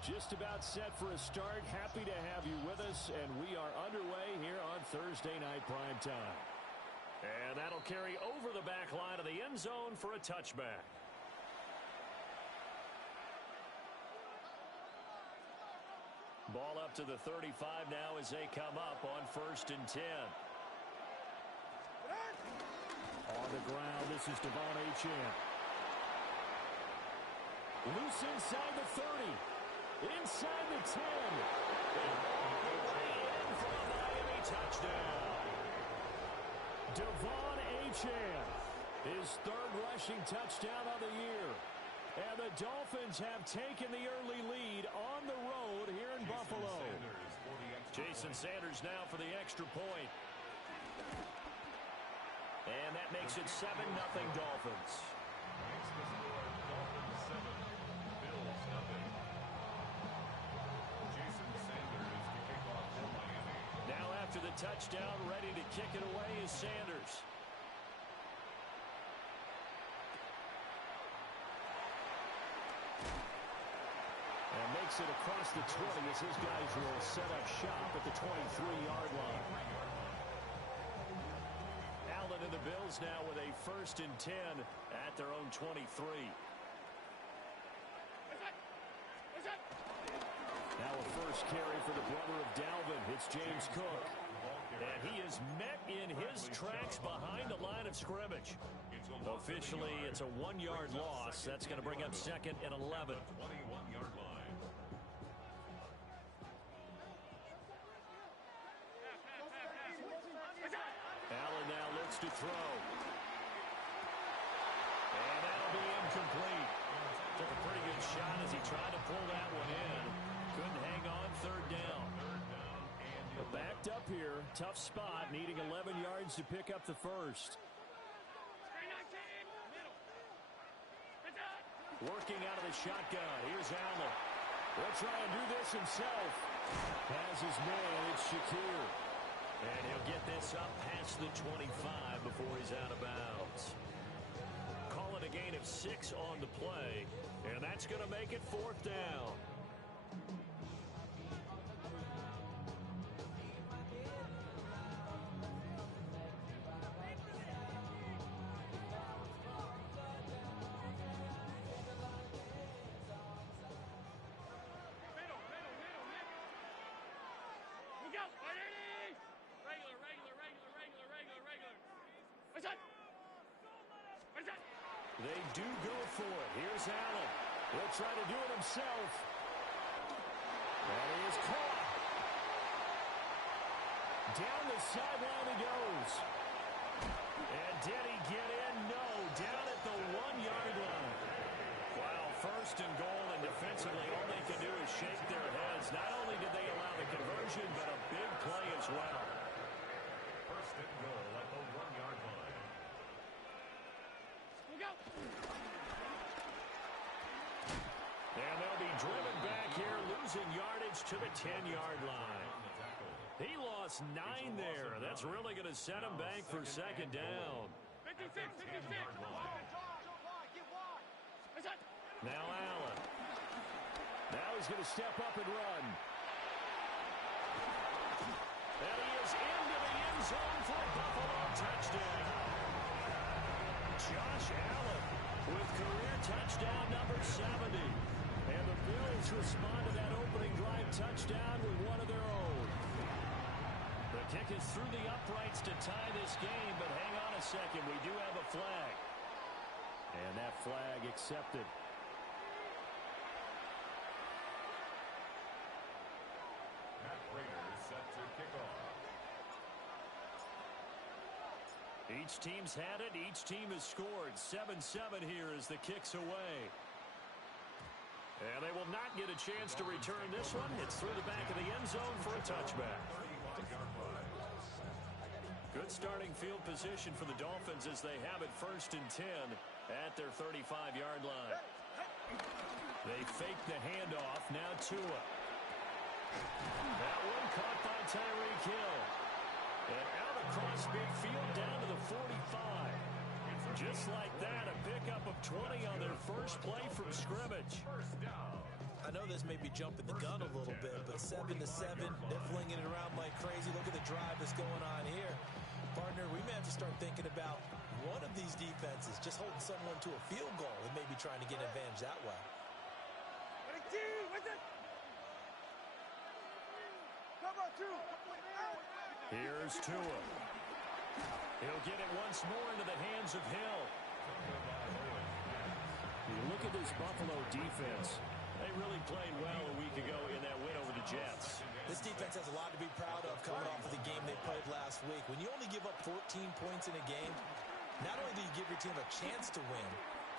Just about set for a start. Happy to have you with us, and we are underway here on Thursday Night Primetime. And that'll carry over the back line of the end zone for a touchback. Ball up to the 35 now as they come up on 1st and 10. On the ground, this is Devon Achane. Loose inside the 30. Inside the 10. And all the way in for a Miami touchdown. Devon Achane, his 3rd rushing touchdown of the year. And the Dolphins have taken the early lead on the road here in Buffalo. Jason Sanders now for the extra point. And that makes it 7-0 Dolphins. Makes the score Dolphins 7, Bills 0. Jason Sanders to kick off for Miami. Now after the touchdown, ready to kick it away is Sanders. And makes it across the 20 as his guys will set up shop at the 23-yard line. Allen and the Bills now with a 1st and 10 at their own 23. Now a first carry for the brother of Dalvin. It's James Cook. And he is met in his tracks behind the line of scrimmage. Officially, it's a 1-yard loss. That's going to bring up 2nd and 11. 21-yard line. Allen now looks to throw. And that'll be incomplete. Took a pretty good shot as he tried to pull that one in. Couldn't hang on 3rd down. But backed up here. Tough spot. Needing 11 yards to pick up the first. Working out of the shotgun. Here's Allen. He'll try and do this himself. Has his man. It's Shakir. And he'll get this up past the 25 before he's out of bounds. Call it a gain of 6 on the play. And that's going to make it 4th down. They do go for it. Here's Allen. He'll try to do it himself. And he is caught. Down the sideline he goes. And did he get in? No. Down at the 1-yard line. Wow, 1st and goal, and defensively all they can do is shake their heads. Not only did they allow the conversion, but a big play as well. 1st and goal at the 1-yard line. And they'll be driven back here, losing yardage to the 10-yard line. He lost 9 there. That's really going to set him back for 2nd down. 56. Now Allen. Now he's going to step up and run. And he is into the end zone for a Buffalo touchdown. Josh Allen with career touchdown number 70. And the Bills respond to that opening drive touchdown with one of their own. The kick is through the uprights to tie this game, but hang on a second. We do have a flag. And that flag accepted. Matt Prater set to kick off. Each team's had it. Each team has scored. 7-7 here as the kick's away. And they will not get a chance to return this one. It's through the back of the end zone for a touchback. Good starting field position for the Dolphins as they have it 1st and 10 at their 35-yard line. They fake the handoff. Now Tua. That one caught by Tyreek Hill. And out across midfield down to the 45. Just like that, a pickup of 20 on their first play from scrimmage. First down. I know this may be jumping the gun a little bit, but 7-7, they're flinging it around like crazy. Look at the drive that's going on here. Partner, we may have to start thinking about one of these defenses just holding someone to a field goal and maybe trying to get an advantage that way. Here's Tua. He'll get it once more into the hands of Hill. You look at this Buffalo defense. They really played well a week ago in that win over the Jets. This defense has a lot to be proud of coming off of the game they played last week. When you only give up 14 points in a game, not only do you give your team a chance to win,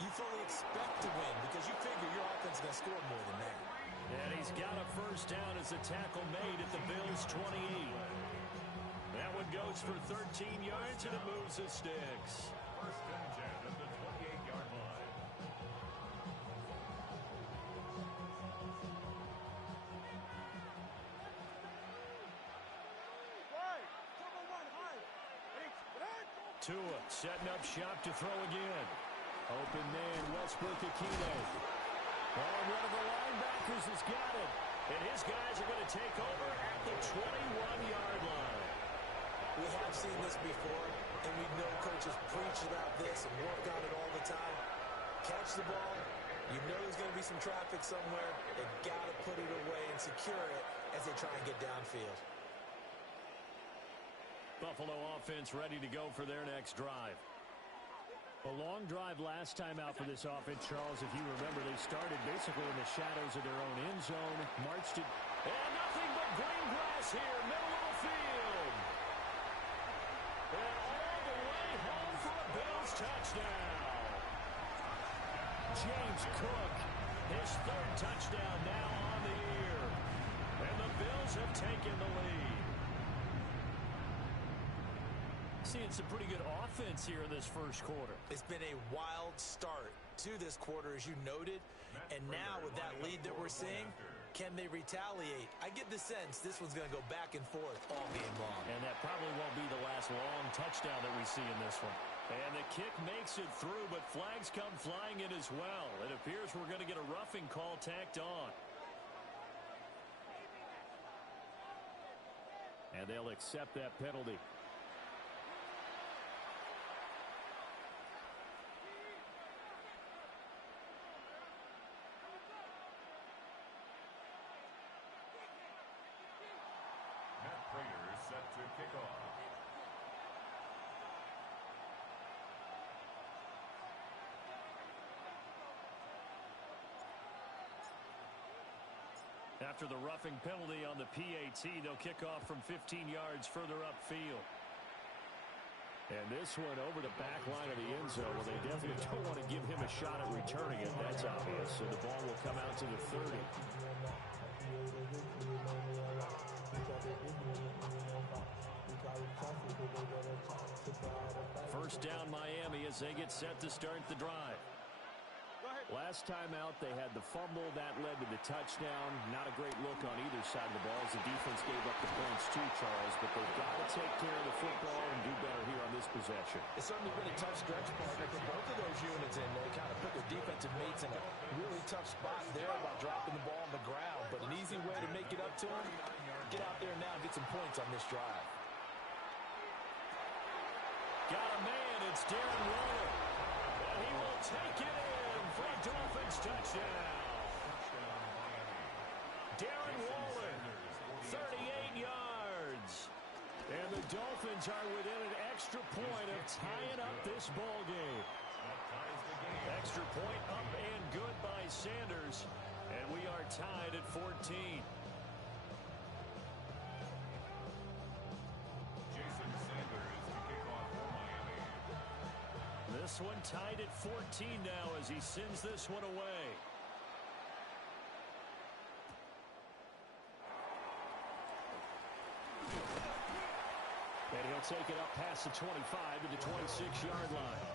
you fully expect to win because you figure your offense is going to score more than that. And he's got a first down as the tackle made at the Bills' 28. That one goes for 13 yards, and it moves the sticks. First and 10 at the 28-yard line. Tua setting up shop to throw again. Open man, Westbrook-Ikhine. And one of the linebackers has got it. And his guys are going to take over at the 21-yard line. We have seen this before, and we know coaches preach about this and work on it all the time. Catch the ball. You know there's going to be some traffic somewhere. They've got to put it away and secure it as they try and get downfield. Buffalo offense ready to go for their next drive. A long drive last time out for this offense, Charles. If you remember, they started basically in the shadows of their own end zone, marched it. And nothing but green grass here, middle of the field. And all the way home for a Bills touchdown. James Cook, his third touchdown now on the year. And the Bills have taken the lead. Seeing some pretty good offense here in this first quarter. It's been a wild start to this quarter, as you noted. And now with that lead that we're seeing, can they retaliate? I get the sense this one's going to go back and forth all game long. And that probably won't be the last long touchdown that we see in this one. And the kick makes it through, but flags come flying in as well. It appears we're going to get a roughing call tacked on. And they'll accept that penalty. Set to kick off. After the roughing penalty on the PAT, they'll kick off from 15 yards further upfield. And this one over the back line of the end zone. Well, they definitely don't want to give him a shot at returning it. That's obvious. So the ball will come out to the 30. First down Miami as they get set to start the drive. Last time out, they had the fumble. That led to the touchdown. Not a great look on either side of the ball as the defense gave up the points too, Charles. But they've got to take care of the football and do better here on this possession. It's certainly been a tough stretch, partner, for both of those units, and they kind of put their defensive mates in a really tough spot there about dropping the ball on the ground. But an easy way to make it up to them, get out there now and get some points on this drive. Got a man, it's Darren Waller. And he will take it in for a Dolphins touchdown. Darren Waller, 38 yards. And the Dolphins are within an extra point of tying up this ball game. Extra point up and good by Sanders. And we are tied at 14. This one tied at 14 now as he sends this one away. And he'll take it up past the 25 to the 26-yard line.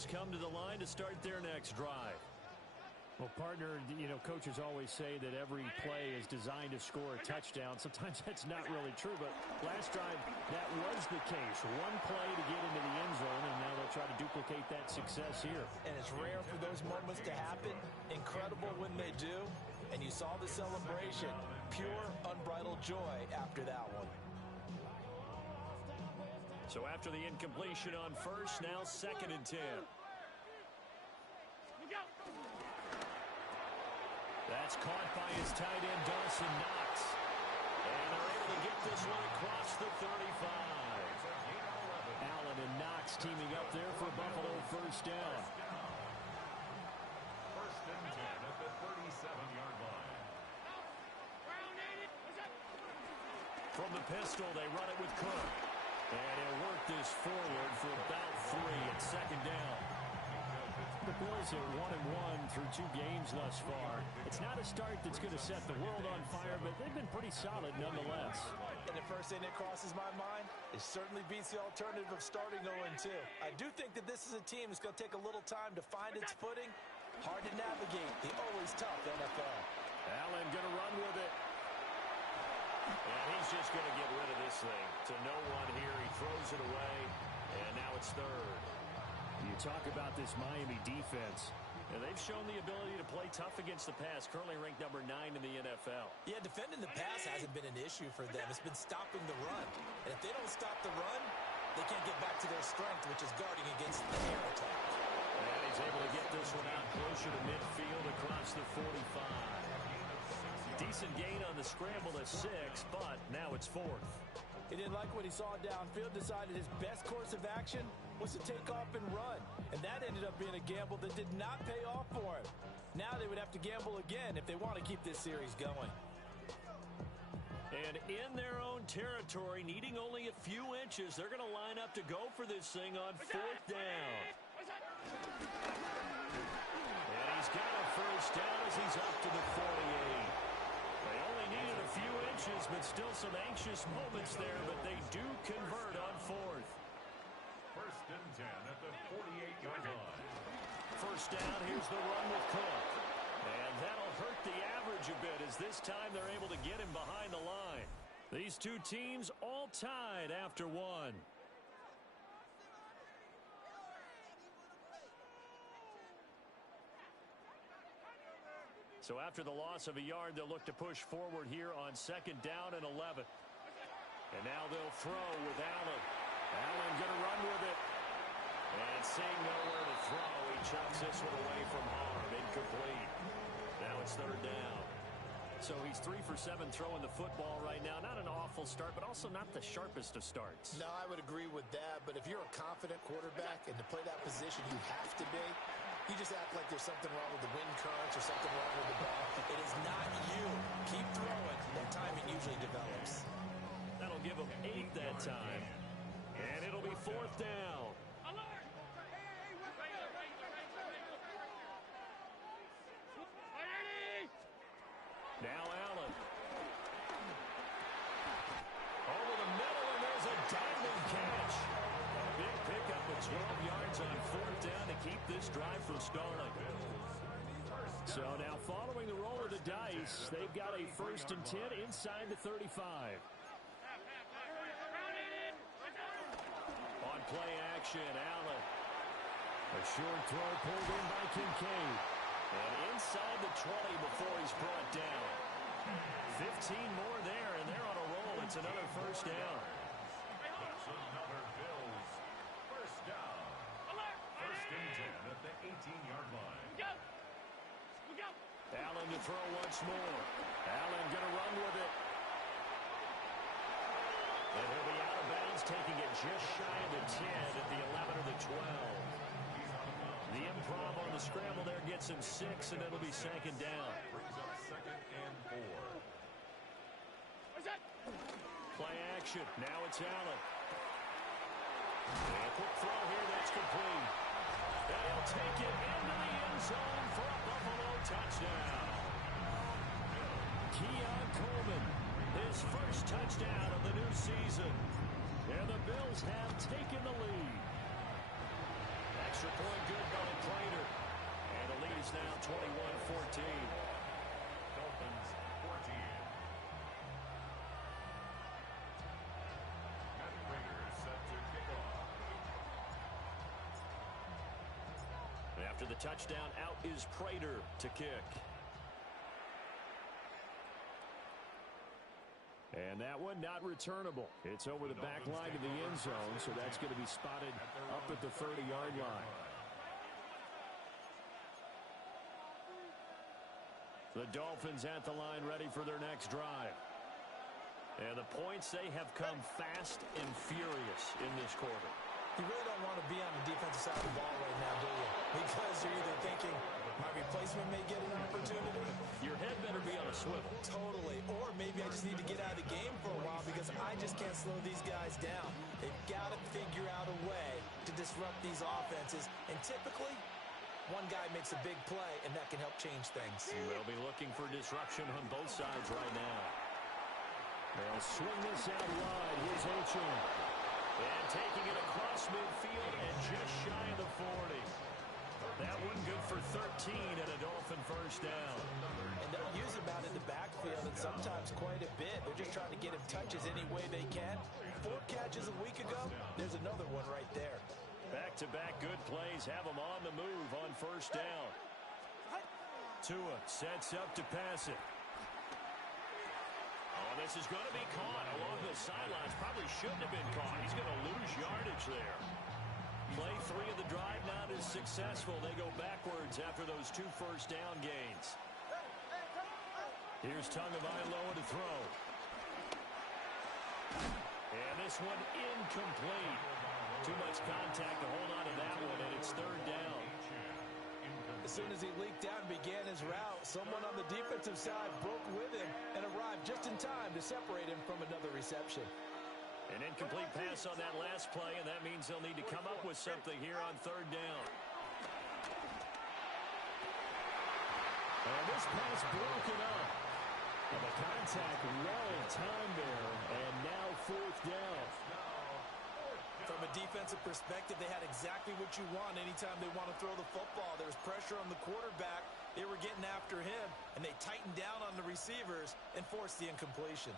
Bills come to the line to start their next drive. Well, partner, coaches always say that every play is designed to score a touchdown. Sometimes that's not really true, but last drive, that was the case. One play to get into the end zone, and now they'll try to duplicate that success here. And it's rare for those moments to happen. Incredible when they do. And you saw the celebration. Pure, unbridled joy after that one. So after the incompletion on first, now 2nd and 10. That's caught by his tight end, Dawson Knox. And they're able to get this one across the 35. Allen and Knox teaming up there for Buffalo first down. First and 10 at the 37-yard line. From the pistol, they run it with Cook. And he'll work this forward for about 3 at 2nd down. The Bills are 1-1 through 2 games thus far. It's not a start that's going to set the world on fire, but they've been pretty solid nonetheless. And the first thing that crosses my mind, it certainly beats the alternative of starting 0-2. I do think that this is a team that's going to take a little time to find its footing. Hard to navigate the always tough NFL. Allen going to run with it. And he's just going to get rid of this thing to no one here. He throws it away, and now it's 3rd. You talk about this Miami defense. And they've shown the ability to play tough against the pass, currently ranked number 9 in the NFL. Yeah, defending the pass hasn't been an issue for them. It's been stopping the run. And if they don't stop the run, they can't get back to their strength, which is guarding against the air attack. And he's able to get this one out closer to midfield across the 45. Decent gain on the scramble to 6, but now it's 4th. He didn't like what he saw downfield, decided his best course of action was to take off and run. And that ended up being a gamble that did not pay off for him. Now they would have to gamble again if they want to keep this series going. And in their own territory, needing only a few inches, they're going to line up to go for this thing on 4th down. And he's got a first down as he's up to the 48. They only needed a few inches, but still some anxious moments there, but they do convert on 4th. First and 10 at the 48-yard line. First down, here's the run with Cook. And that'll hurt the average a bit as this time they're able to get him behind the line. These two teams all tied after 1. So after the loss of a yard, they'll look to push forward here on 2nd down and 11. And now they'll throw with Allen. Allen going to run with it. And seeing nowhere to throw, he chucks this one away from harm. Incomplete. Now it's 3rd down. So he's 3 for 7 throwing the football right now. Not an awful start, but also not the sharpest of starts. No, I would agree with that. But if you're a confident quarterback and to play that position, you have to be. You just act like there's something wrong with the wind currents or something wrong with the ball. It is not you. Keep throwing. That timing usually develops. That'll give him 8 that time. And it'll be 4th down. Now Allen. Over the middle, and there's a diving catch. A big pickup of 12 yards on 4th down to keep this drive from stalling. So now following the roll of the dice, they've got a 1st and 10 inside the 35. On play action, Allen. A short throw pulled in by Kincaid. And inside the 20 before he's brought down. 15 more there, and they're on a roll. It's another 1st down. That's another Bills first down. First and 10 at the 18-yard line. Allen to throw once more. Allen going to run with it. And he'll be out of bounds, taking it just shy of the 10 at the 11 or the 12. The improv on the scramble there gets him 6, and it'll be 2nd down. Brings up 2nd and 4. Play action. Now it's Allen. And a quick throw here that's complete. And he'll take it into the end zone for a Buffalo touchdown. Keon Coleman, his first touchdown of the new season. And the Bills have taken the lead. Extra point good by Prater. And the lead is now 21-14. Dolphins 14. Matt Prater is set to kick off. After the touchdown, out is Prater to kick. And that one not returnable. It's over the back line to the end zone, so that's going to be spotted up at the 30-yard line. The Dolphins at the line ready for their next drive. And the points, they have come fast and furious in this quarter. You really don't want to be on the defensive side of the ball right now, do you? Because you're either thinking, my replacement may get an opportunity. Your head better be on a swivel. Totally. Or maybe I just need to get out of the game for a while because I just can't slow these guys down. They've got to figure out a way to disrupt these offenses. And typically, one guy makes a big play, and that can help change things. They'll be looking for disruption on both sides right now. They'll swing this out wide. Here's Ochane. And taking it across midfield and just shy of the 40. That one good for 13 and a Dolphin first down. And they'll use him out in the backfield and sometimes quite a bit. They're just trying to get him touches any way they can. 4 catches a week ago. There's another one right there. Back-to-back good plays have him on the move on first down. Tua sets up to pass it. Oh, this is going to be caught along the sidelines. Probably shouldn't have been caught. He's going to lose yardage there. Play 3 of the drive not as successful. They go backwards after those 2 first down gains. Here's Tagovailoa to throw. And this one incomplete. Too much contact to hold on to that one, and it's 3rd down. As soon as he leaked out and began his route, someone on the defensive side broke with him and arrived just in time to separate him from another reception. An incomplete pass on that last play, and that means they'll need to come up with something here on 3rd down. And this pass broken up. And the contact well timed there, and now 4th down. From a defensive perspective, they had exactly what you want anytime they want to throw the football. There was pressure on the quarterback. They were getting after him, and they tightened down on the receivers and forced the incompletion.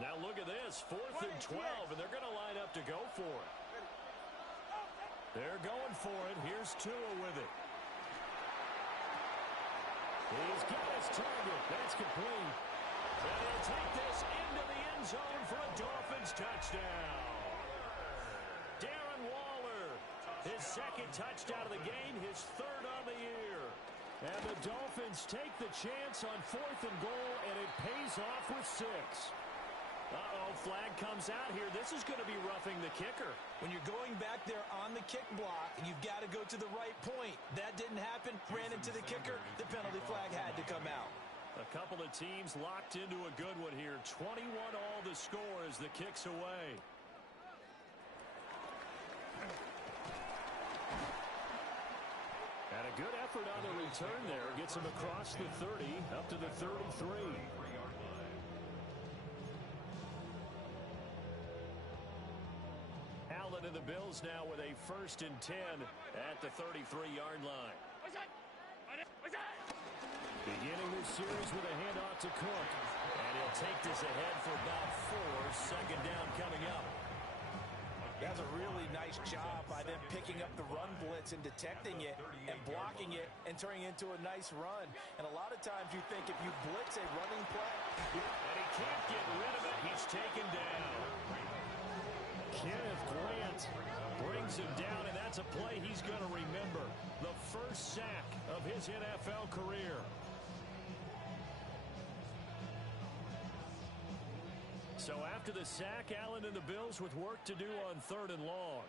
Now look at this, 4th and 12, and they're going to line up to go for it. They're going for it. Here's Tua with it. He's got his target. That's complete. And he'll take this into the end zone for a Dolphins touchdown. Darren Waller, his 2nd touchdown of the game, his 3rd on the year. And the Dolphins take the chance on 4th and goal, and it pays off with 6. Uh-oh, flag comes out here. This is going to be roughing the kicker. When you're going back there on the kick block, you've got to go to the right point. That didn't happen. Ran into the kicker. The penalty flag had to come out. A couple of teams locked into a good one here. 21 all the score as the kick's away. And a good effort on the return there. Gets him across the 30, up to the 33. Allen and the Bills now with a 1st and 10 at the 33-yard line. Beginning this series with a handoff to Cook. And he'll take this ahead for about 4. 2nd down coming up. That's a really nice job by them picking up the run blitz and detecting it and blocking it and turning it into a nice run. And a lot of times you think if you blitz a running play, and he can't get rid of it. He's taken down. Kenneth Grant Brings him down, and that's a play he's going to remember. The first sack of his NFL career. So after the sack, Allen and the Bills with work to do on 3rd and long.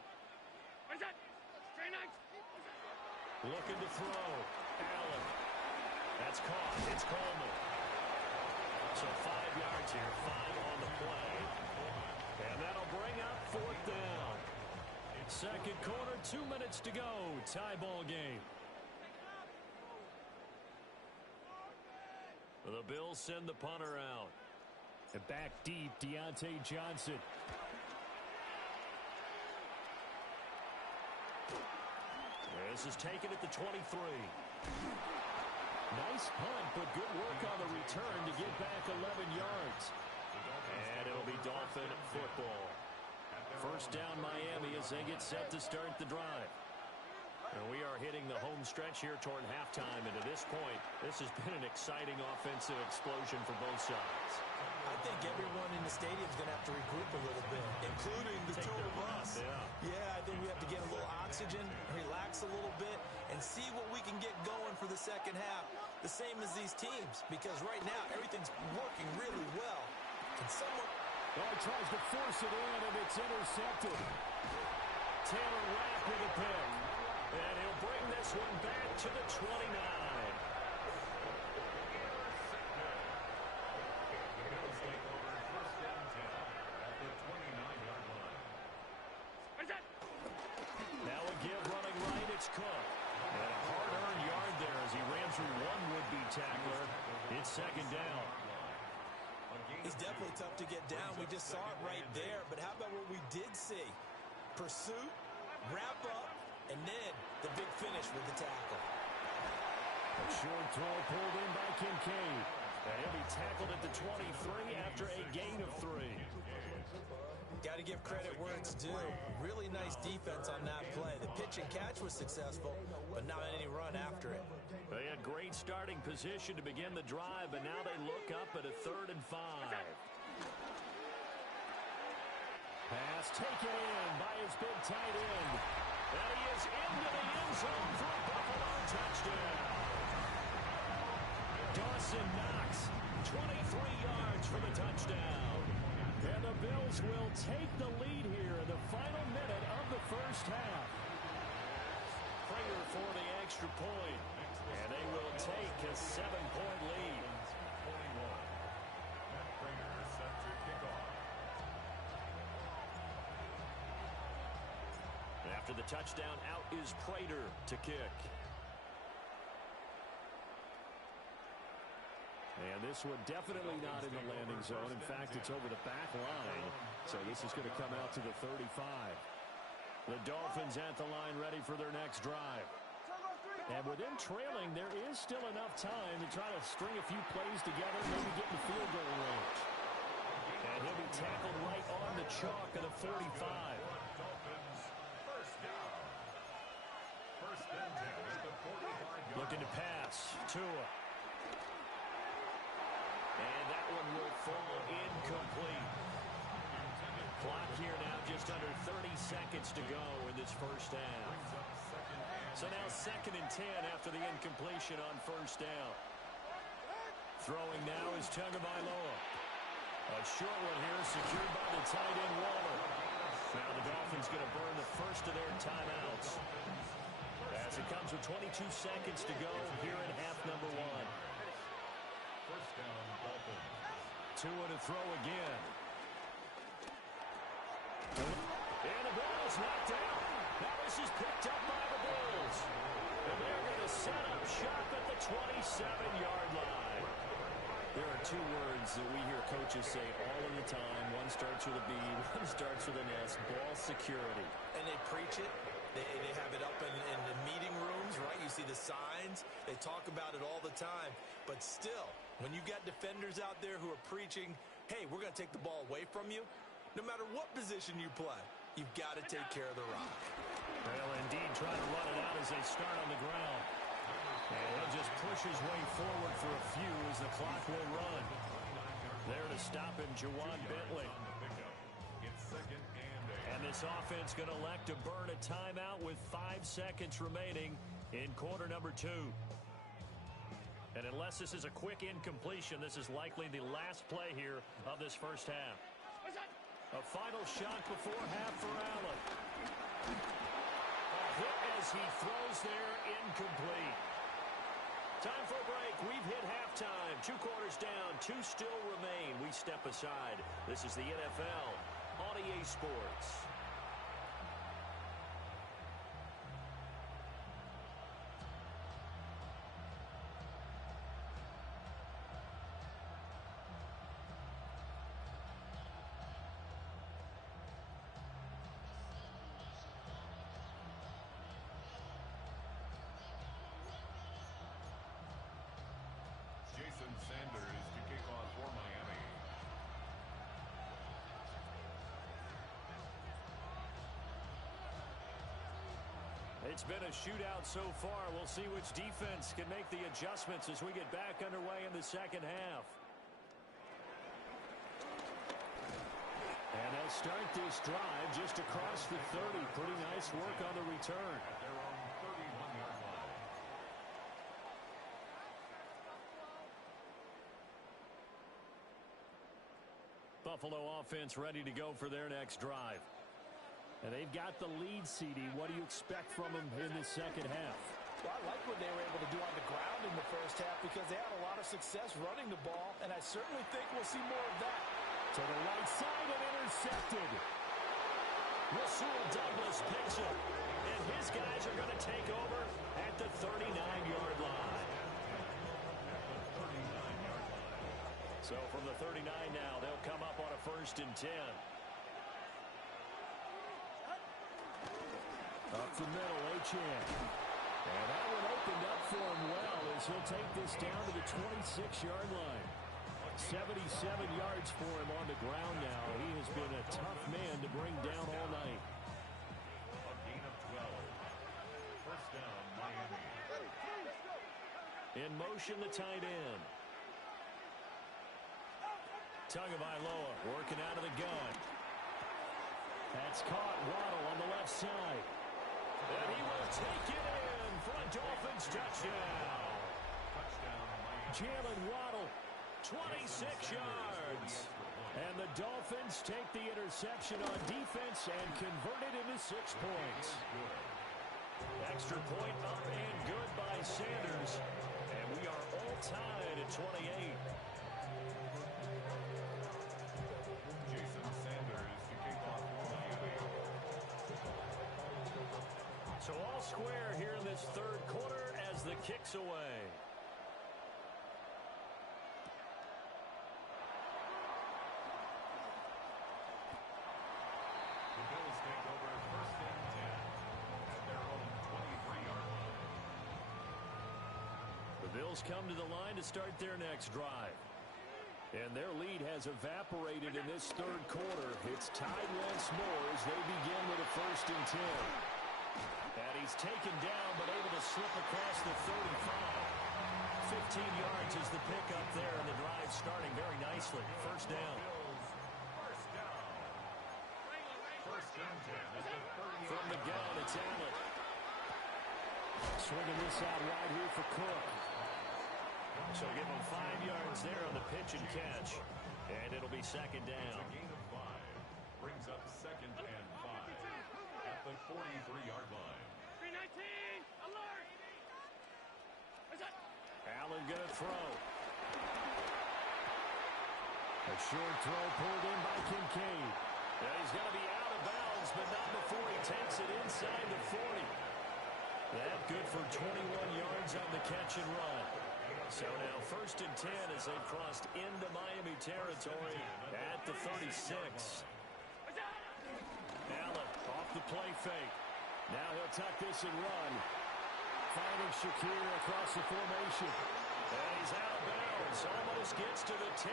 Looking to throw. Allen. That's caught. It's Coleman. So 5 yards here, 5 on the play. And that'll bring up 4th down. Second quarter, 2 minutes to go. Tie ball game. The Bills send the punter out. And back deep, Deontay Johnson. This is taken at the 23. Nice punt, but good work on the return to get back 11 yards. And it'll be Dolphin football. First down Miami as they get set to start the drive. And we are hitting the home stretch here toward halftime. And to this point, this has been an exciting offensive explosion for both sides. I think everyone in the stadium is going to have to regroup a little bit, including the two of us. Yeah, I think we have to get a little oxygen, relax a little bit, and see what we can get going for the second half. The same as these teams, because right now everything's working really well. Can someone... Well, he tries to force it in, and it's intercepted. Taylor Rapp with a pick. And he'll bring this one back to the 29. Now a give running right, it's Cook. And a hard-earned yard there as he ran through one would-be tackler. It's second down. He's definitely tough to get down. We just saw it right there. But how about what we did see? Pursuit, wrap up, and then the big finish with the tackle. A short throw pulled in by Kincaid. And he'll be tackled at the 23 after a gain of 3. Got to give credit where it's due. Really nice defense on that play. The pitch and catch was successful, but not any run after it. They had great starting position to begin the drive, but now they look up at a 3rd and 5. Pass taken in by his big tight end. And he is into the end zone for a Buffalo touchdown. Dawson Knox, 23 yards for the touchdown. And the Bills will take the lead here in the final minute of the first half. Prater for the extra point. And they will take a 7-point lead. After the touchdown, out is Prater to kick. And this one definitely not in the landing zone. In fact, it's over the back line. So this is going to come out to the 35. The Dolphins at the line ready for their next drive. And with them trailing, there is still enough time to try to string a few plays together, maybe get in the field goal range. And he'll be tackled right on the chalk at the 45. Looking to pass. Tua. And that one will fall incomplete. Clock here now just under 30 seconds to go in this first half. So now 2nd and 10 after the incompletion on first down. Throwing now is Tagovailoa. A short one here secured by the tight end Waller. Now the Dolphins going to burn the first of their timeouts. As it comes with 22 seconds to go here in half number 1. First down, Dolphins. Tua to throw again. And the ball is knocked out. Now this is picked up by the Bills. And they're going to set up shop at the 27-yard line. There are 2 words that we hear coaches say all of the time. One starts with a B, one starts with an S. Ball security. And they preach it. They have it up in the meeting rooms, right? You see the signs. They talk about it all the time. But still, when you got defenders out there who are preaching, hey, we're going to take the ball away from you, no matter what position you play, you've got to take care of the rock. Well, indeed, trying to run it out as they start on the ground. And he'll just push his way forward for a few as the clock will run. There to stop him, Jawan Bentley. And this offense going to elect to burn a timeout with 5 seconds remaining in quarter number 2. And unless this is a quick incompletion, this is likely the last play here of this first half. A final shot before half for Allen. A hit as he throws there, incomplete. Time for a break. We've hit halftime. 2 quarters down, 2 still remain. We step aside. This is the NFL on EA Sports. It's been a shootout so far. We'll see which defense can make the adjustments as we get back underway in the second half. And they'll start this drive just across the 30. Pretty nice work on the return. At their own 31-yard line. Buffalo offense ready to go for their next drive. And they've got the lead, CD. What do you expect from them in the second half? Well, I like what they were able to do on the ground in the first half because they had a lot of success running the ball, and I certainly think we'll see more of that. To the right side and intercepted. Rasul Douglas picks it, and his guys are going to take over at the 39-yard line. So from the 39 now, they'll come up on a 1st and 10. Up the middle, Achane. And that one opened up for him well as he'll take this down to the 26-yard line. 77 yards for him on the ground now. He has been a tough man to bring down all night. A gain of 12. First down, Miami. In motion, the tight end. Tagovailoa working out of the gun. That's caught. Waddle on the left side. And he will take it in for a Dolphins touchdown. Touchdown, Miami. Jalen Waddle, 26 yards. And the Dolphins take the interception on defense and convert it into 6 points. Extra point up and good by Sanders. And we are all tied at 28. Jason Sanders to kick off for Miami. So all square here in this third quarter as the kick's away. The Bills take over 1st and 10 at their own 23-yard line. The Bills come to the line to start their next drive. And their lead has evaporated in this third quarter. It's tied once more as they begin with a 1st and 10. And he's taken down but able to slip across the 35. 15 yards is the pickup there, and the drive starting very nicely. First down. Bills, first down. 1st and 10 at the 38. From the gun, it's Allen. Swinging this out wide here for Cook. So give him 5 yards there on the pitch and catch. And it'll be second down. A gain of 5 brings up 2nd and 5 at the 43-yard line. 319, alert! Allen gonna throw. A short throw pulled in by Kincaid. And he's gonna be out of bounds, but not before he takes it inside the 40. That good for 21 yards on the catch and run. So now 1st and 10 as they've crossed into Miami territory at the 36. Allen off the play fake. Now he'll tuck this and run. Finding Shakir across the formation. And he's out of bounds. Almost gets to the 10.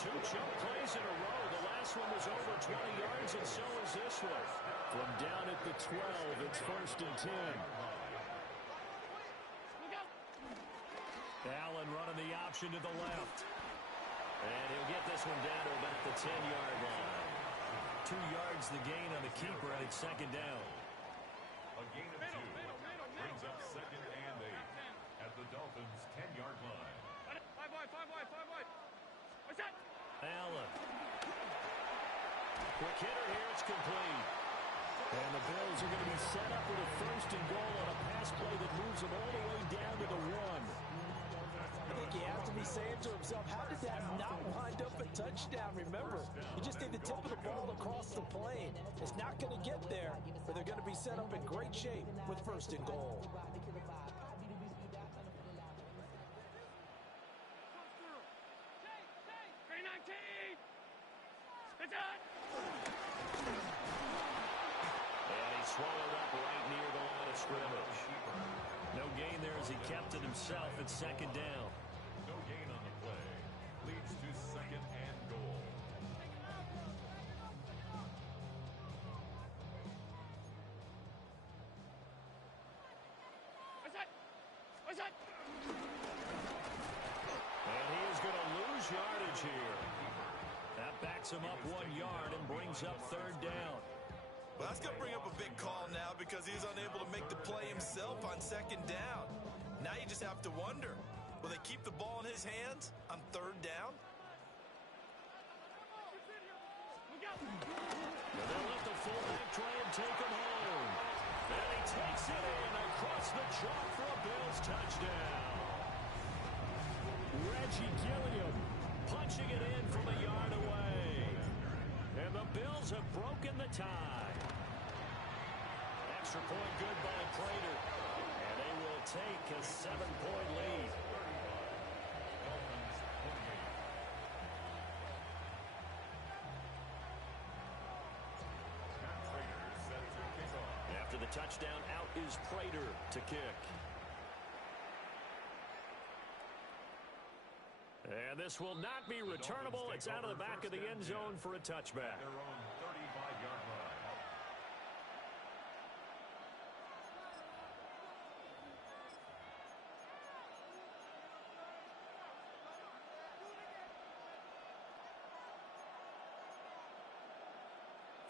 2 choke plays in a row. The last one was over 20 yards, and so is this one. From down at the 12, it's 1st and 10. Allen running the option to the left. And he'll get this one down to about the 10-yard line. 2 yards the gain on the keeper, and it's second down. A gain of 2 brings up 2nd and 8 at the Dolphins' 10-yard line. 5 wide. What's that? Allen. Quick hitter here, it's complete. And the Bills are going to be set up with a 1st and goal on a pass play that moves them all the way down to the 1. I think he has to be saying to himself, how did that not wind up a touchdown? Remember, you just need the tip of the ball across the plane. It's not going to get there, but they're going to be set up in great shape with 1st and goal. 319! It's on! And he swallowed up right near the line of scrimmage. No gain there as he kept it himself at second down. No gain on the play. Leads to 2nd and goal. yardage here. That backs him up 1 yard and brings up third down. Well, that's going to bring up a big call now because he's unable to make the play himself on second down. Now you just have to wonder, will they keep the ball in his hands on third down? They'll let the fullback try and take him home. And he takes it in across the chalk for a Bills touchdown. Reggie Gilliam punching it in from a yard away. And the Bills have broken the tie. Extra point good by Prater. And they will take a 7-point lead. After the touchdown, out is Prater to kick. And this will not be returnable. It's out of the back of the end zone for a touchback. Their own 35-yard line.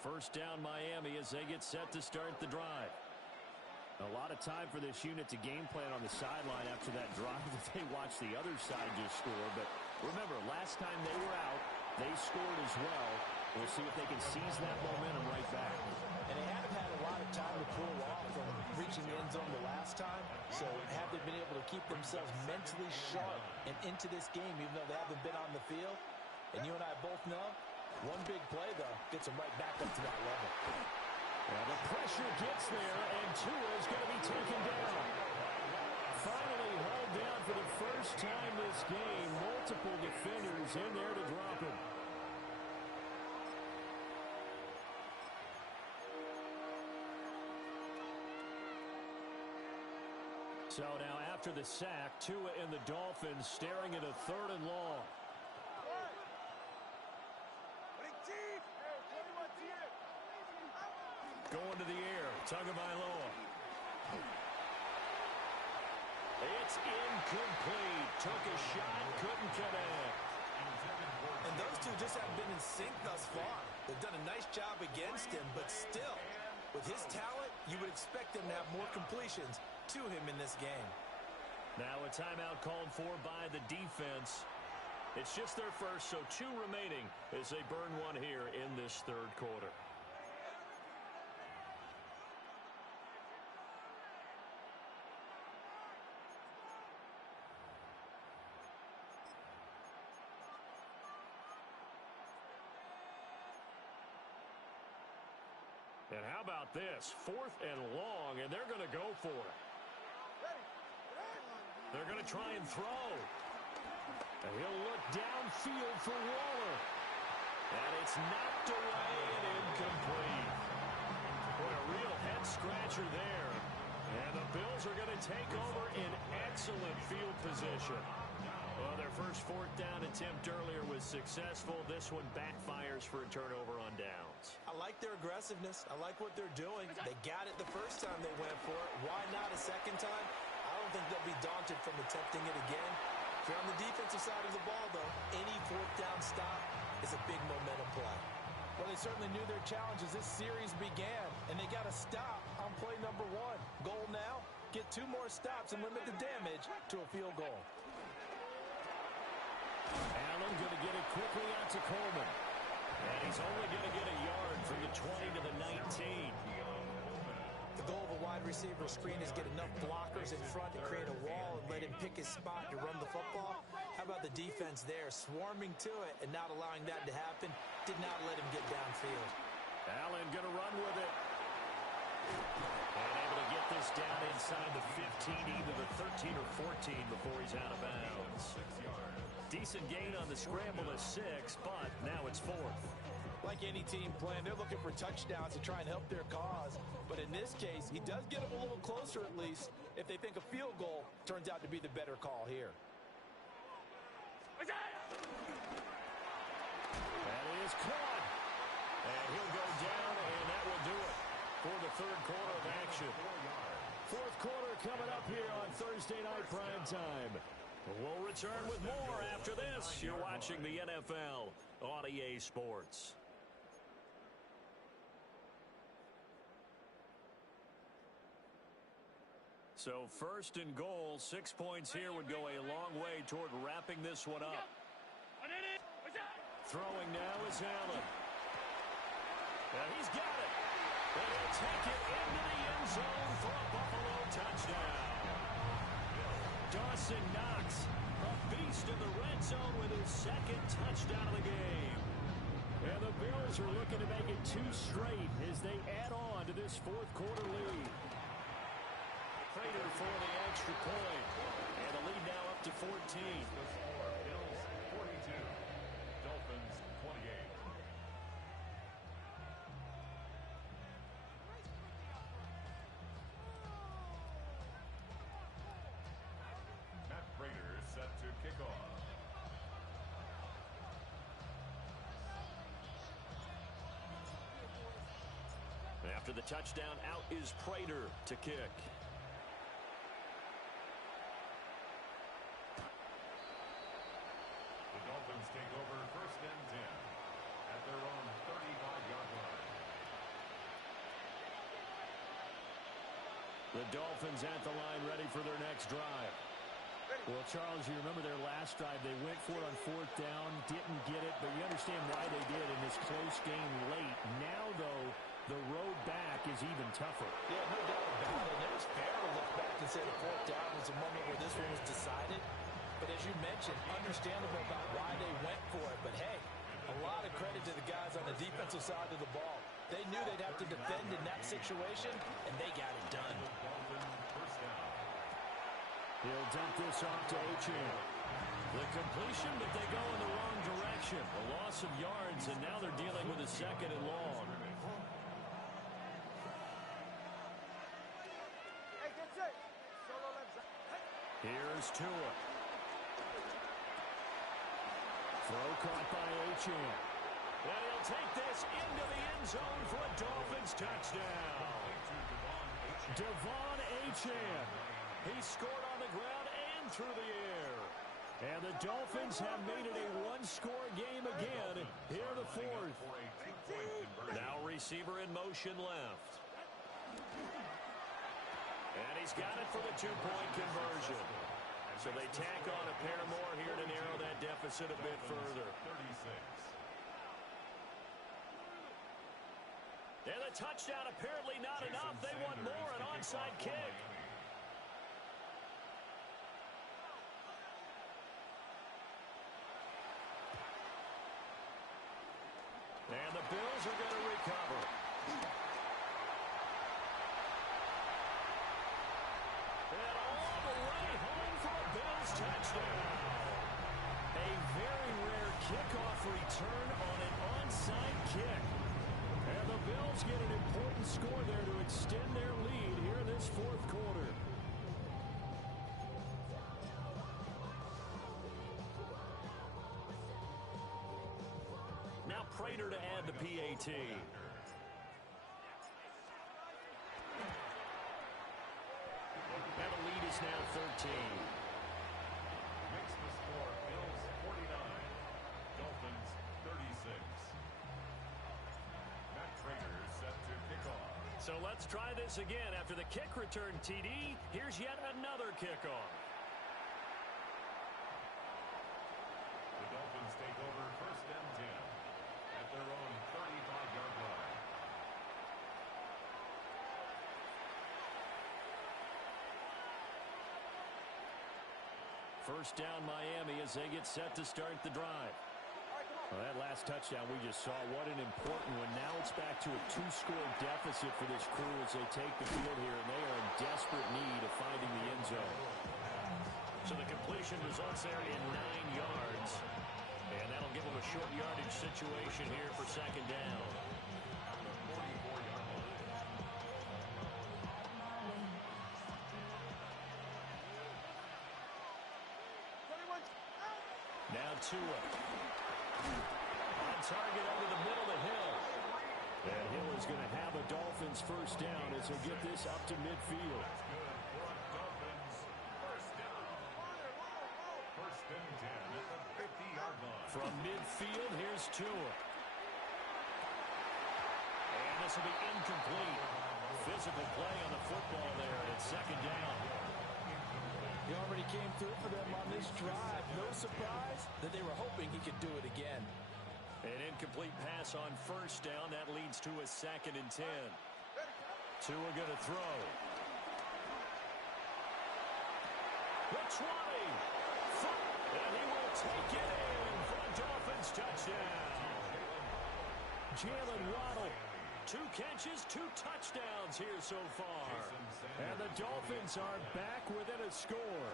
First down Miami as they get set to start the drive. A lot of time for this unit to game plan on the sideline after that drive that they watched the other side just score. But remember, last time they were out, they scored as well. We'll see if they can seize that momentum right back. And they haven't had a lot of time to pull off from reaching the end zone the last time. So have they been able to keep themselves mentally sharp and into this game, even though they haven't been on the field? And you and I both know, one big play, though, gets them right back up to that level. Well, the pressure gets there, and Tua is going to be taken down. Finally hauled down for the first time this game. Multiple defenders in there to drop him. So now after the sack, Tua and the Dolphins staring at a 3rd and long. Going to the air, Tagovailoa. It's incomplete. Took a shot, couldn't connect. And those two just haven't been in sync thus far. They've done a nice job against him, but still, with his talent, you would expect them to have more completions to him in this game. Now a timeout called for by the defense. It's just their first, so 2 remaining as they burn one here in this 3rd quarter. And how about this? 4th and long, and they're going to go for it. They're going to try and throw. And he'll look downfield for Waller. And it's knocked away and incomplete. What a real head-scratcher there. And the Bills are going to take over in excellent field position. Well, their first 4th down attempt earlier was successful. This one backfires for a turnover on downs. I like their aggressiveness. I like what they're doing. They got it the first time they went for it. Why not a second time? I don't think they'll be daunted from attempting it again. If you're on the defensive side of the ball, though, any 4th down stop is a big momentum play. Well, they certainly knew their challenge as this series began, and they got to stop on play number 1. Goal now, get 2 more stops and limit the damage to a field goal. Allen going to get it quickly out to Coleman. And he's only going to get a yard from the 20 to the 19. The goal of a wide receiver screen is get enough blockers in front to create a wall and let him pick his spot to run the football. How about the defense there, swarming to it and not allowing that to happen? Did not let him get downfield. Allen going to run with it. And able to get this down inside the 15, either the 13 or 14 before he's out of bounds. Decent gain on the scramble is 6, but now it's 4th. Like any team plan, they're looking for touchdowns to try and help their cause. But in this case, he does get them a little closer at least if they think a field goal turns out to be the better call here. That is caught. And he'll go down, and that will do it for the 3rd quarter of action. 4th quarter coming up here on Thursday Night Prime Time. We'll return with more after this. You're watching the NFL on EA Sports. So first and goal, 6 points here would go a long way toward wrapping this one up. Throwing now is Allen. And he's got it. And he'll take it into the end zone for a Buffalo touchdown. Dawson Knox, a beast in the red zone with his second touchdown of the game. And the Bills are looking to make it 2 straight as they add on to this fourth quarter lead. Prater for the extra point. And the lead now up to 14. Bills 42, Dolphins 28. Matt Prater set to kick off. After the touchdown, out is Prater to kick. The Dolphins take over first and 10 at their own 35-yard line. The Dolphins at the line ready for their next drive. Well, Charles, you remember their last drive. They went for it on 4th down, didn't get it, but you understand why they did in this close game late. Now, though, the road back is even tougher. Yeah, no doubt about it. It was fair to look back and say the 4th down was a moment where this one was decided. But as you mentioned, understandable about why they went for it. But, hey, a lot of credit to the guys on the defensive side of the ball. They knew they'd have to defend in that situation, and they got it done. He'll dump this off to Achane. The completion, but they go in the wrong direction. A loss of yards, and now they're dealing with a second and long. Here's Tua. Throw caught by Achane. And he'll take this into the end zone for a Dolphins touchdown. Devon Achane. He scored on the ground and through the air. And the Dolphins have made it a one-score game again here in the 4th. Now receiver in motion left. And he's got it for the 2-point conversion. So they tack on a pair more here to narrow that deficit a bit further. 36. And the touchdown apparently not enough. They want more, an onside kick. And the Bills are going to recover. And all the way home for a Bills touchdown. A very rare kickoff return on an onside kick. And the Bills get an important score there to extend their lead here in this 4th quarter. Now Prater to add the PAT. And the lead is now 13. Makes the score Bills 49, Dolphins 36. Matt Prater set to kick off. So let's try this again. After the kick return TD, here's yet another kickoff. The Dolphins take over first and 10 at their own 35-yard line. First down Miami as they get set to start the drive. Well, that last touchdown we just saw, what an important one. Now it's back to a 2-score deficit for this crew as they take the field here, and they are in desperate need of finding the end zone. So the completion results there in 9 yards. And that'll give them a short yardage situation here for second down. Now Tua. On target over the middle to Hill. And Hill is going to have a Dolphins first down as they get this up to midfield. From midfield, here's Tua. And this will be incomplete. Physical play on the football there, and it's second down. He already came through for them on this drive. No surprise that they were hoping he could do it again. An incomplete pass on first down. That leads to a 2nd and 10. Tua going to throw. The 20. And he will take it in for a Dolphins touchdown. Jalen Waddle. 2 catches, 2 touchdowns here so far. And the Dolphins are back within a score.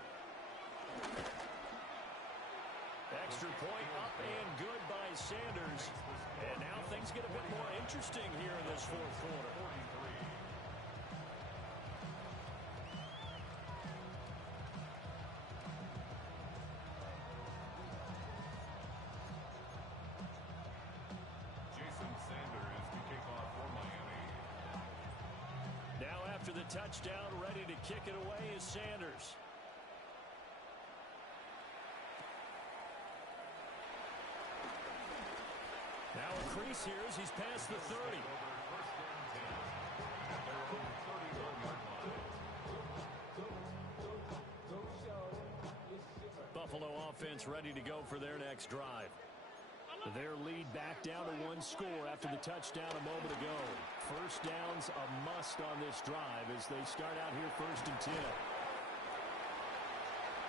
Extra point up and good by Sanders. And now things get a bit more interesting here in this 4th quarter. After the touchdown, ready to kick it away is Sanders. Now a crease here as he's past the 30. Buffalo offense ready to go for their next drive. Their lead back down to 1 score after the touchdown a moment ago. First down's a must on this drive as they start out here 1st and 10.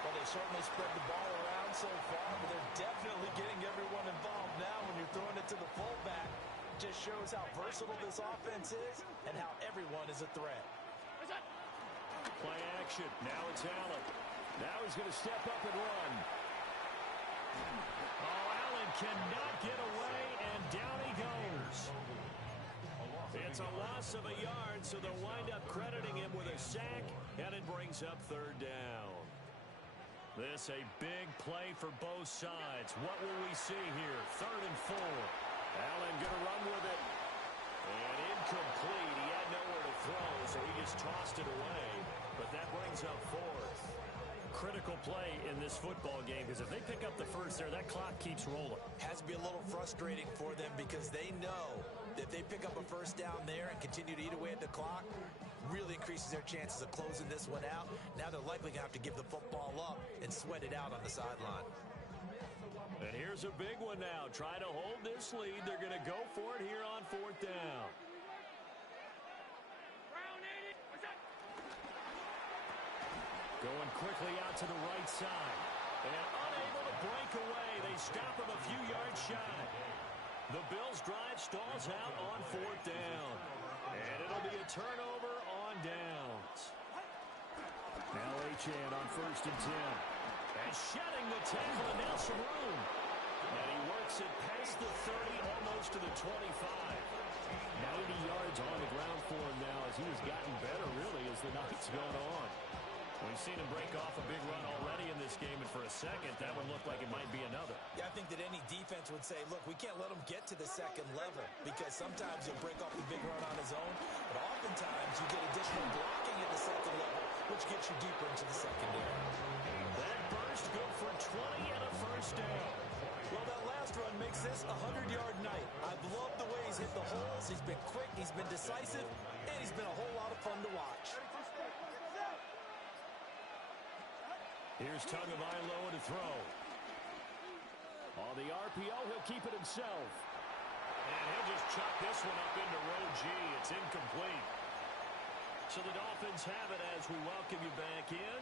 Well, they certainly spread the ball around so far, but they're definitely getting everyone involved now when you're throwing it to the fullback. Just shows how versatile this offense is and how everyone is a threat. Play action. Now it's Allen. Now he's going to step up and run. Cannot get away, and down he goes. It's a loss of a yard, so they'll wind up crediting him with a sack, and it brings up 3rd down. This a big play for both sides. What will we see here? 3rd and 4. Allen going to run with it. And incomplete. He had nowhere to throw, so he just tossed it away. But that brings up 4th. Critical play in this football game because if they pick up the first there, that clock keeps rolling. Has to be a little frustrating for them because they know that if they pick up a first down there and continue to eat away at the clock, really increases their chances of closing this one out. Now they're likely going to have to give the football up and sweat it out on the sideline. And here's a big one now. Try to hold this lead. They're going to go for it here on 4th down. Going quickly out to the right side. And unable to break away. They stop him a few yards shy. The Bills' drive stalls out on 4th down. And it'll be a turnover on downs. Now Achane on 1st and 10. And shedding the tackle, and now some room. And he works it past the 30, almost to the 25. 90 yards on the ground for him now as he has gotten better, really, as the night's gone on. We've seen him break off a big run already in this game, and for a second, that would look like it might be another. Yeah, I think that any defense would say, look, we can't let him get to the 2nd level because sometimes he'll break off the big run on his own, but oftentimes you get additional blocking at the 2nd level, which gets you deeper into the secondary. That burst good for 20 and a first down. Well, that last run makes this a 100-yard night. I've loved the way he's hit the holes. He's been quick, he's been decisive, and he's been a whole lot of fun to watch. Here's Tagovailoa to throw. On the RPO, he'll keep it himself. And he'll just chuck this one up into row G. It's incomplete. So the Dolphins have it as we welcome you back in.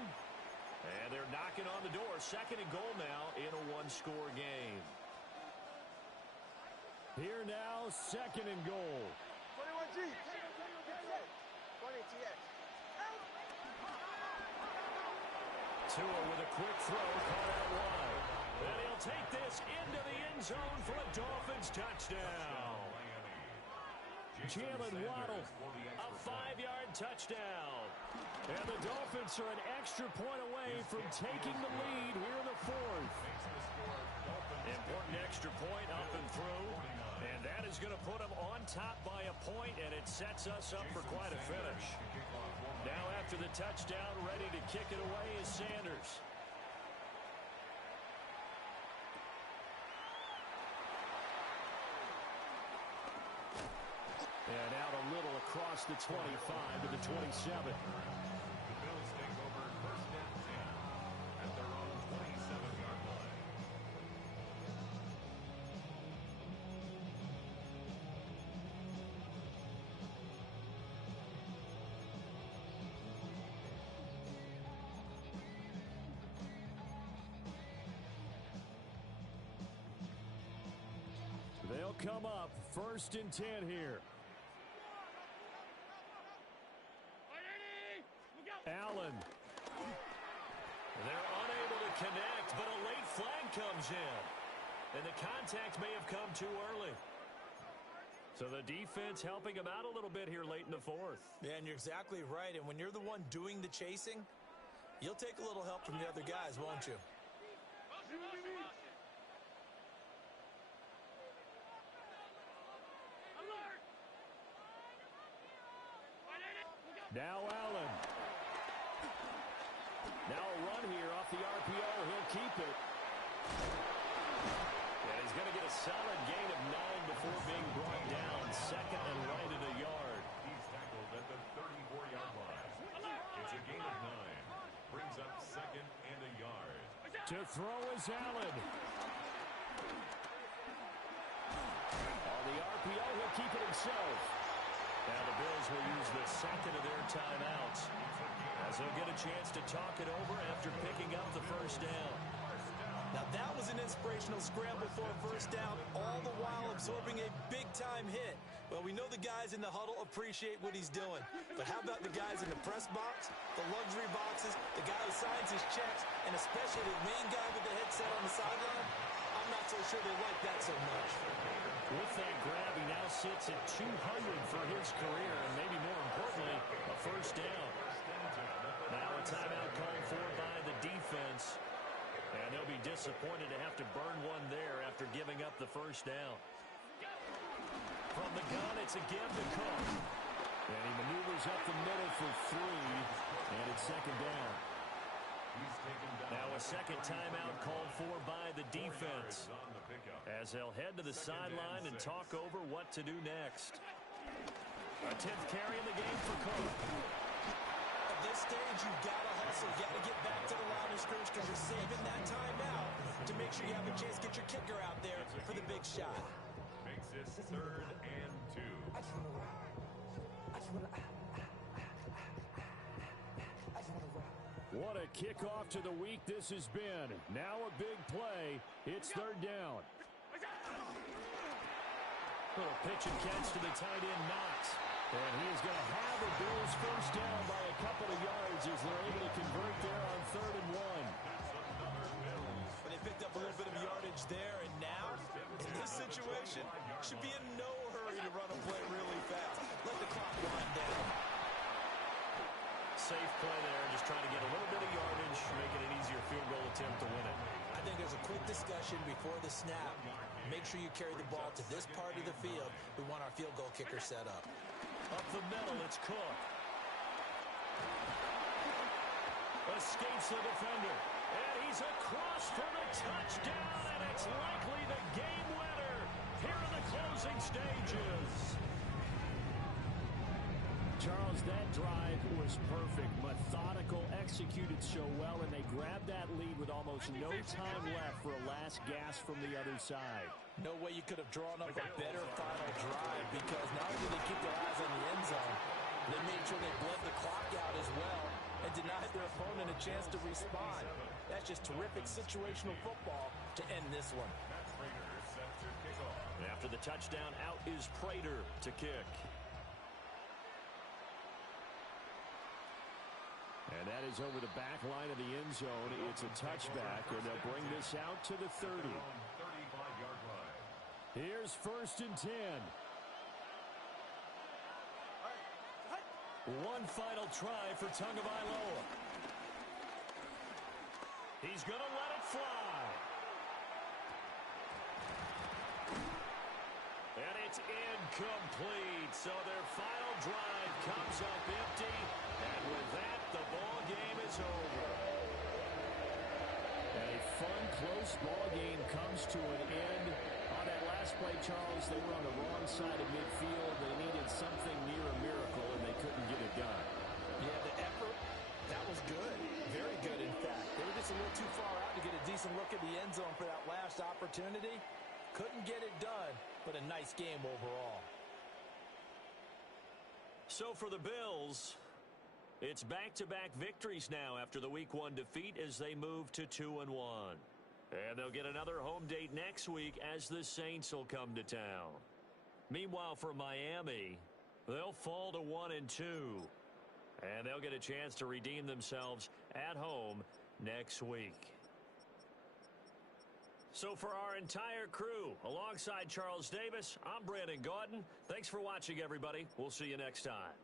And they're knocking on the door. 2nd and goal now in a 1-score game. Here now, 2nd and goal. 21G. 20 TX. Tua with a quick throw, caught out wide. And he'll take this into the end zone for a Dolphins touchdown. Jalen Waddle, a 5-yard touchdown. And the Dolphins are an extra point away from taking the lead here in the 4th. Important extra point up and through. And that is going to put them on top by a point, and it sets us up for quite a finish. Now after the touchdown, ready to kick it away is Sanders. across the 25 to the 27. The Bills take over first and 10 at their own 27-yard line. They'll come up first and 10 here. Allen. They're unable to connect, but a late flag comes in. And the contact may have come too early. So the defense helping him out a little bit here late in the fourth. Yeah, and you're exactly right. And when you're the one doing the chasing, you'll take a little help from the other guys, won't you? Now Allen. Now a run here off the RPO. He'll keep it. And he's going to get a solid gain of 9 before being brought down. Second and right at a yard. He's tackled at the 34-yard line. It's a gain of 9. Brings up second and a yard. To throw is Allen. On the RPO, he'll keep it himself. Now the Bills will use the second of their timeouts as they'll get a chance to talk it over after picking up the first down. Now that was an inspirational scramble for a first down, all the while absorbing a big-time hit. Well, we know the guys in the huddle appreciate what he's doing. But how about the guys in the press box, the luxury boxes, the guy who signs his checks, and especially the main guy with the headset on the sideline? I'm not so sure they like that so much. With that grab, he now sits at 200 for his career, and maybe more importantly, a first down. Now a timeout called for by the defense, and they'll be disappointed to have to burn one there after giving up the first down. From the gun, it's a give to Cook. And he maneuvers up the middle for 3, and it's second down. Now a second timeout called for by the defense as they'll head to the sideline and talk over what to do next. A 10th carry in the game for Cook. At this stage, you've got to hustle. You've got to get back to the line of scrimmage because you're saving that timeout to make sure you have a chance to get your kicker out there for the big shot. Makes this third and 2. What a kickoff to the week this has been. Now a big play. It's third down. Little pitch and catch to the tight end, Knox. And he is going to have a Bills first down by a couple of yards as they're able to convert there on 3rd and 1. But they picked up a little bit of yardage there, and now, in this situation, should be in no hurry to run a play really fast. Let the clock wind down. Safe play there, just trying to get a little bit of yardage, making an easier field goal attempt to win it. I think there's a quick discussion before the snap. Make sure you carry the ball to this part of the field. We want our field goal kicker set up. Up the middle, it's Cook. Escapes the defender. And he's across for the touchdown, and it's likely the game winner here in the closing stages. Charles, that drive was perfect. Methodical, executed so well, and they grabbed that lead with almost no time left for a last gasp from the other side. No way you could have drawn up a better final drive because not only did they keep their eyes on the end zone, they made sure they bled the clock out as well and denied their opponent a chance to respond. That's just terrific situational football to end this one. And after the touchdown, out is Prater to kick. And that is over the back line of the end zone. It's a touchback, and they'll bring this out to the 30. 35-yard line. Here's 1st and 10. One final try for Tagovailoa. He's going to let it fly. And it's incomplete. So their final drive comes up empty. And with that, the ball game is over. And a fun, close ball game comes to an end on that last last play, Charles, they were on the wrong side of midfield. They needed something near a miracle, and they couldn't get it done. Yeah, the effort, that was good. Very good, in fact. They were just a little too far out to get a decent look at the end zone for that last opportunity. Couldn't get it done, but a nice game overall. So for the Bills, it's back-to-back victories now after the Week 1 defeat as they move to 2-1. And they'll get another home date next week as the Saints will come to town. Meanwhile, for Miami, they'll fall to 1-2. And they'll get a chance to redeem themselves at home next week. So for our entire crew, alongside Charles Davis, I'm Brandon Gaudin. Thanks for watching, everybody. We'll see you next time.